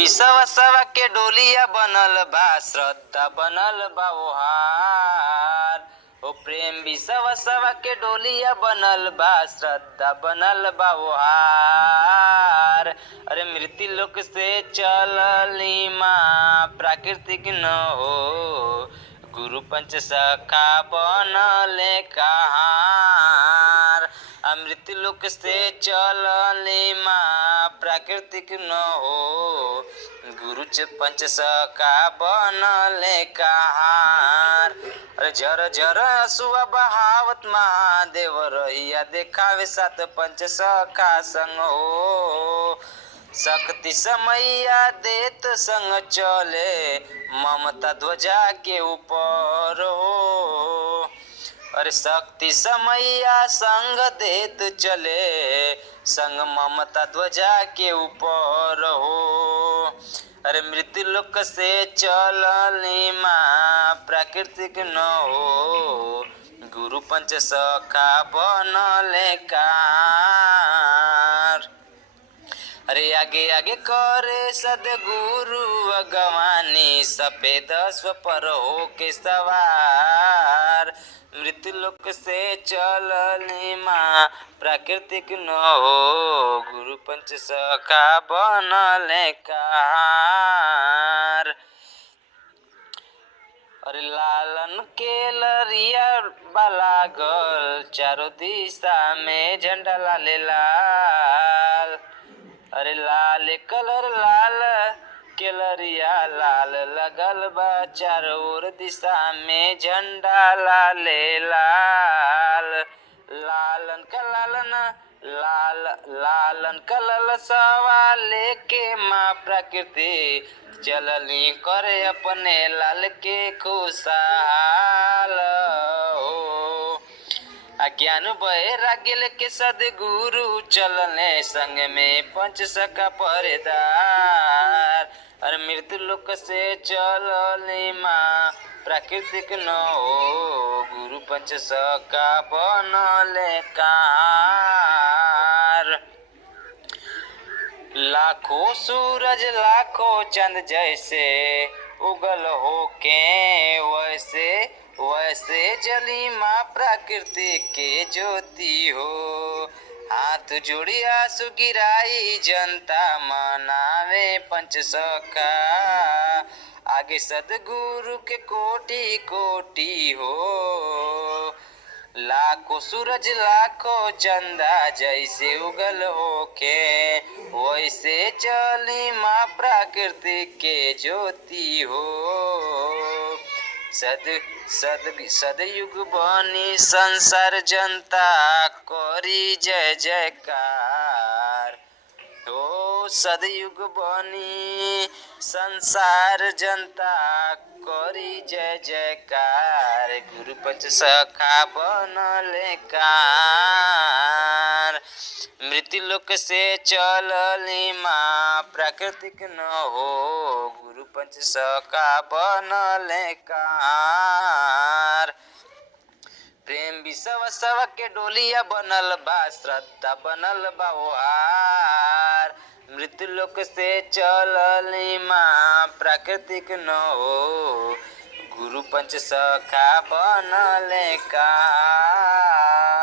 विश्वसवा के डोलिया बनल बा, श्रद्धा बनल बा ओहार। ओ प्रेम विश्वसवा के डोलिया बनल बा, श्रद्धा बनल बा ओहार। अरे मृत्यु लोक से चलली माँ, प्राकृतिक न हो, गुरु पंच सखा बनले कहार। अमृत लोक से चलली माँ, प्राकृतिक न हो, गुरु पंच सखा बनले कहार। अरे झर झर असुआ बहावत महादेव, रहिया देखावे सात पंच सखा संग हो। शक्ति समैया देत संग चले, ममता ध्वजा के ऊपर हो। अरे शक्ति समैया संग देत चले, संग ममता ध्वजा के ऊपर हो। अरे मृत्यु लोक से चलली माँ, प्राकृतिक न हो, गुरु पंच सखा बनले कार। अरे आगे आगे करे सदगुरु अगवानी, सफेद स्व पर हो के सवार। मृत्यु लोक से चलली माँ, प्राकृतिक न हो, गुरु पंच सखा बनले कार। अरे लालन के लरिया बालागल, चारों दिशा में झंडा लाले लाल। अरे लाल कलर लाल केलरिया लाल लगल बा, चारों ओर दिशा में झंडा लाले लाल। लालन का लालन लाल लालन कलल सवा लेके माँ प्रकृति, चलली करे अपने लाल के खुशहाल हो। अज्ञान बैराग्य के सदगुरु चलने, संग में पंच सखा पहरेदार। अरे मृत्यु लोक से चलली माँ, प्राकृतिक न हो, गुरु पंच सखा बनले कार। लाखों सूरज लाखों चंद जैसे उगल हो के, वैसे वैसे जली माँ प्रकृति के ज्योति हो। हाथ जोड़ी आंसू गिराई जनता, मनावे पंच सखा, आगे सदगुरु के कोटि कोटि हो। लाखों सूरज लाखों चंदा जैसे उगल होके, वैसे चली माँ प्रकृति के ज्योति हो। सदयुग बनी संसार जनता, करी जय जयकार हो। सदयुग बनी संसार जनता, करी जय जयकार, गुरु पंच सखा बनले कार। मृत्यु लोक से चलली माँ, प्राकृतिक न हो, गुरु पंच सखा बनले कार। प्रेम विश्वसवा के डोलिया बनल बा, श्रद्धा बनल बा ओहार। मृत्यु लोक से चलली माँ, प्राकृतिक न हो, गुरु पंच सखा बनले कार।